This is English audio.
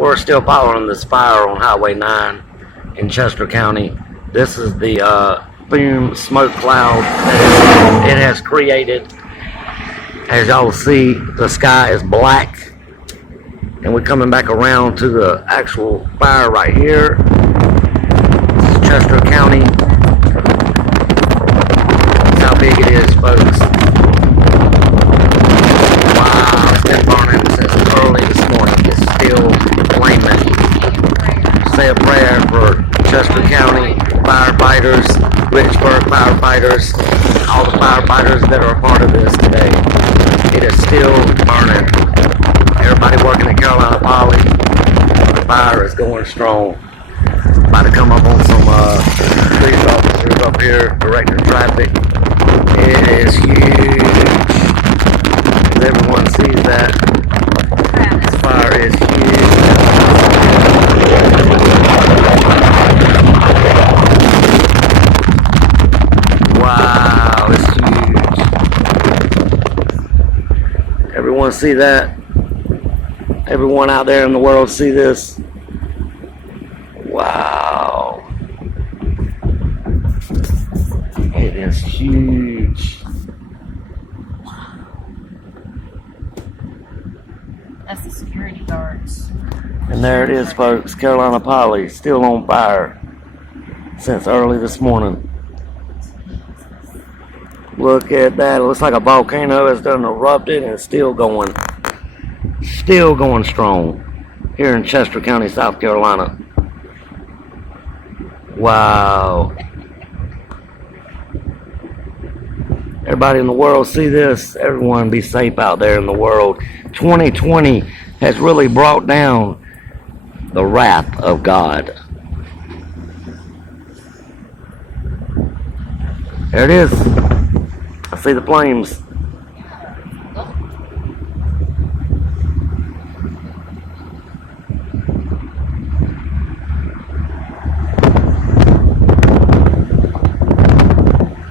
We're still following this fire on Highway 9 in Chester County. This is the fume smoke cloud that it has created. As y'all see, the sky is black. And we're coming back around to the actual fire right here. This is Chester County. That's how big it is, folks. Wow, it's been burning since early this morning. It's still flaming. Say a prayer for Chester County firefighters, Richburg firefighters, all the firefighters that are a part of this today. It is still burning. Everybody working at Carolina Poly, the fire is going strong. About to come up on some police officers up here directing traffic. It is huge. As everyone sees that, this fire is huge. Wow, it's huge. Everyone see that? Everyone out there in the world see this? Wow. It is huge. That's the security guards. And there it is, folks. Carolina Poly still on fire since early this morning. Look at that. It looks like a volcano has done erupted and it's still going strong here in Chester County, South Carolina. Wow. Everybody in the world see this. Everyone be safe out there in the world. 2020 has really brought down the wrath of God. There it is. I see the flames.